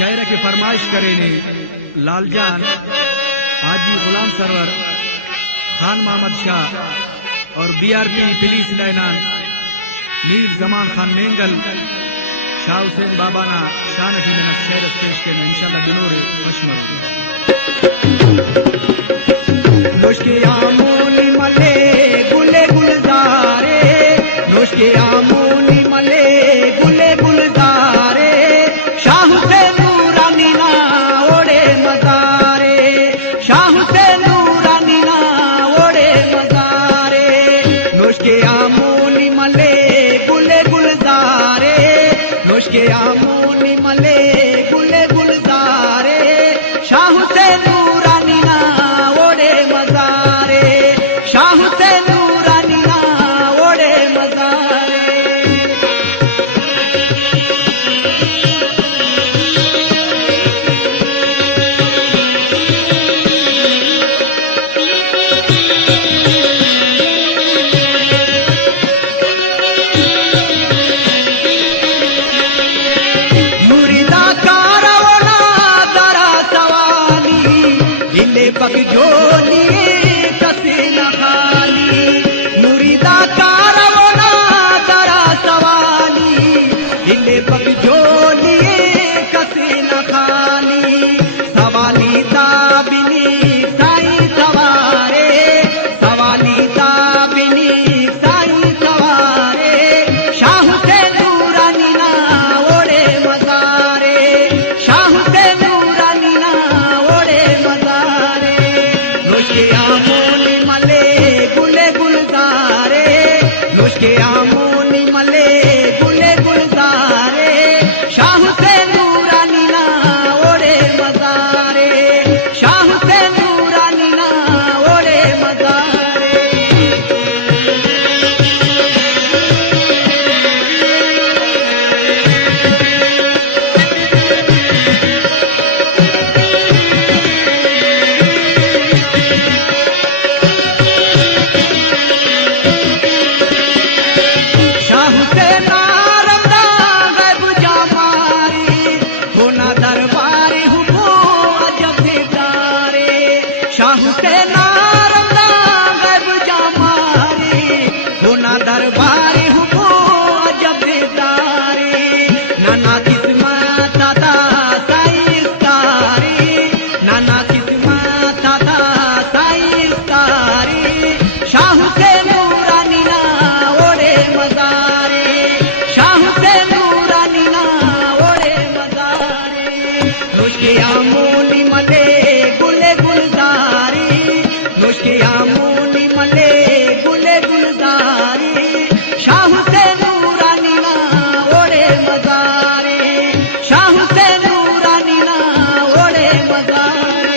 शायर की फरमाइश करें लालजान हाजी गुलाम सरवर खान मोहम्मद शाह और बीआरपी पुलिस लाइनान मीर जमान खान मेंगल शाह हुसैन बाबाना शान की मेहनत शेर पेश के इंशाल्लाह बिनूर मशमर नोशके आमोनी मले गुले गुलजारे नोशके आमोनी मले गुले गुलजारे शाह से नूरानी ना ओड़े मजारे शाह से नूरानी ना ओड़े मजारे नोशके आमोनी मले गुले गुलजारे नोशके आमोनी मले गुले गुलजारे शाह से नूरानी ना ओड़े मजारे शाह से नूरानी ना ओड़े मजारे मुरीदा कारवना दरा सवाली दिले पग जोली कसे न खाली मुरीदा कारवना दरा सवाली दिले पग जोली कसे न खाली सवाली ताबिनी साई सवारे सवाली ताबिनी साई सवारे शाह से नूरानी ना ओड़े मजारे शाह से नूरानी ना ओड़े मजारे नोशके आमोनी मले गुले गुलजारे नोशके आमोनी मले गुले गुलजारे शाह से नूरानी ना ओड़े मजारे शाह से नूरानी ना ओड़े मजारे शाह से नारदा गैब जामारी होना दरबारी हुको अजब सितारे शाह से नारदा गैब जामारी होना दरबारी हुको अजब सितारे नाना किस्मत दादा साई तारी नाना किस्मत दादा साई तारी शाह से नूरानी ना ओड़े मजारे शाह से नूरानी ना ओड़े मजारे नोशके आमोनी मले गुले गुलजारी नोशके आमोनी मले गुले गुलजारी शाह से नूरानी ना ओड़े मजारे शाह से नूरानी ना ओड़े मजारे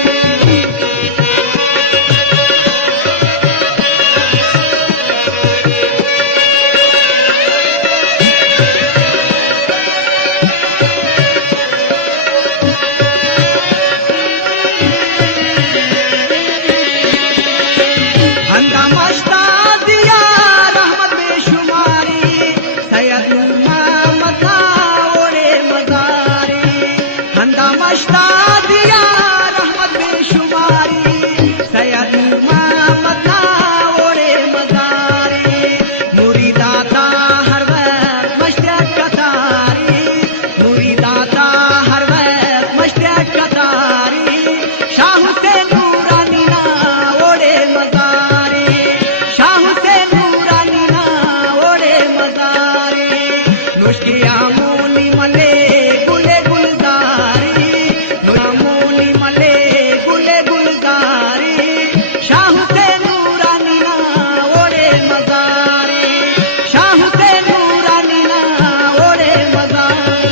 हंगामा दिया रहमत बेशुमारी सैयद मोहम्मद ना ओड़े मजारे हंगामा दिया रहमत बेशुमारी सैयद मोहम्मद ना ओड़े मजारे मुरीदा दा हर वक्त मशरक कतारी मुरीदा दा हर वक्त मशरक कतारी शाह से नूरानी ना ओड़े मजारे शाह से नूरानी ना ओड़े मजारे नोशके आमोनी मले गुले गुलजारी आमोनी मले गुले गुलजारी शाह से नूरानी ना ओड़े मजारे शाह से नूरानी ना ओड़े मजारे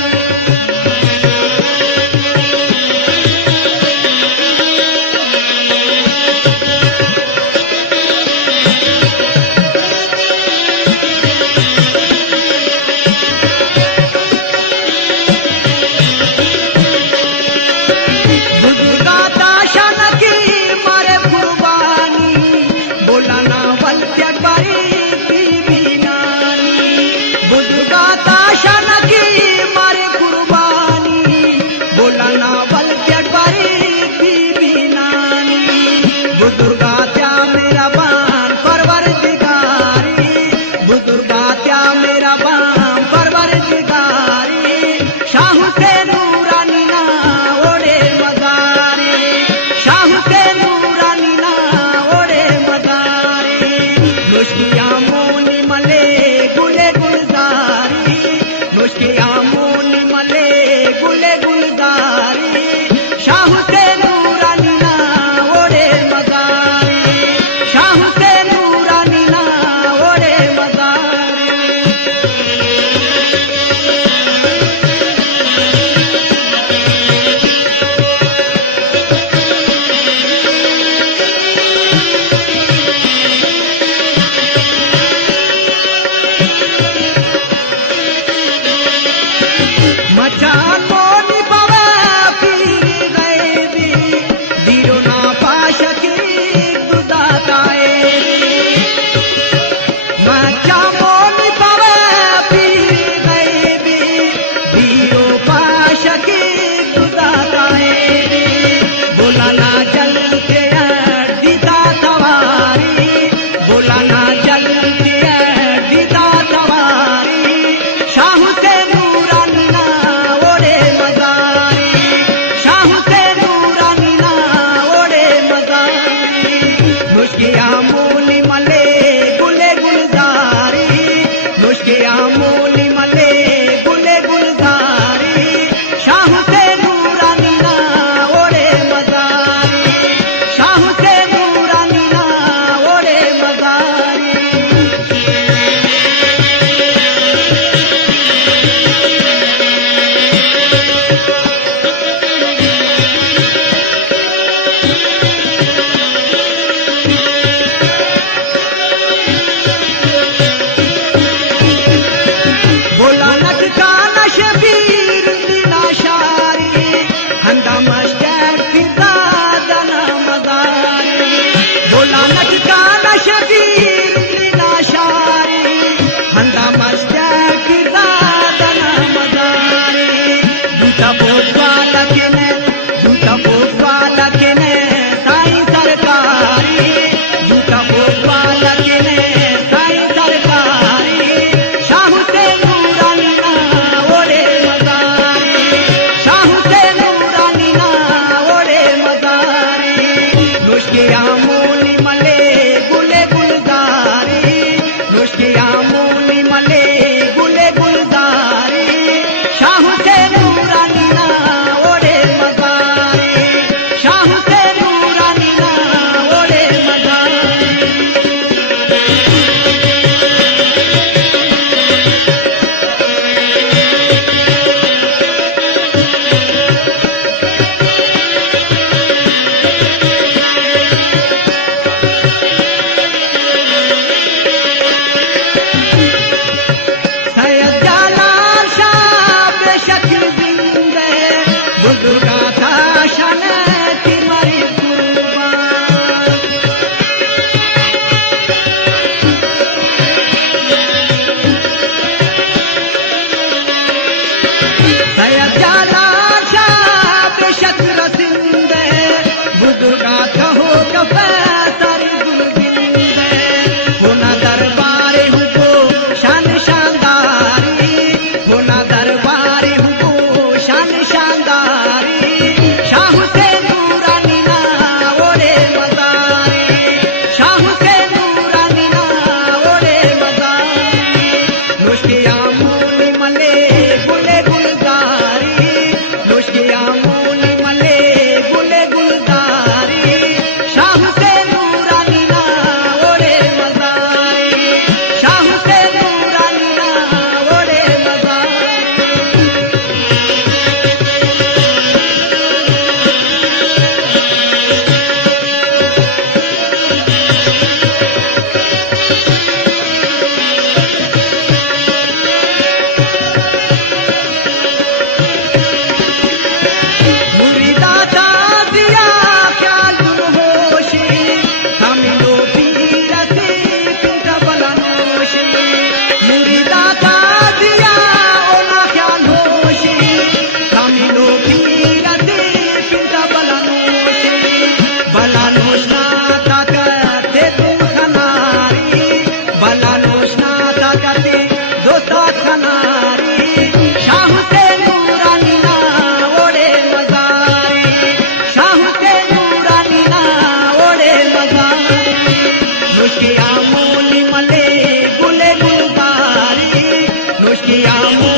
श्याम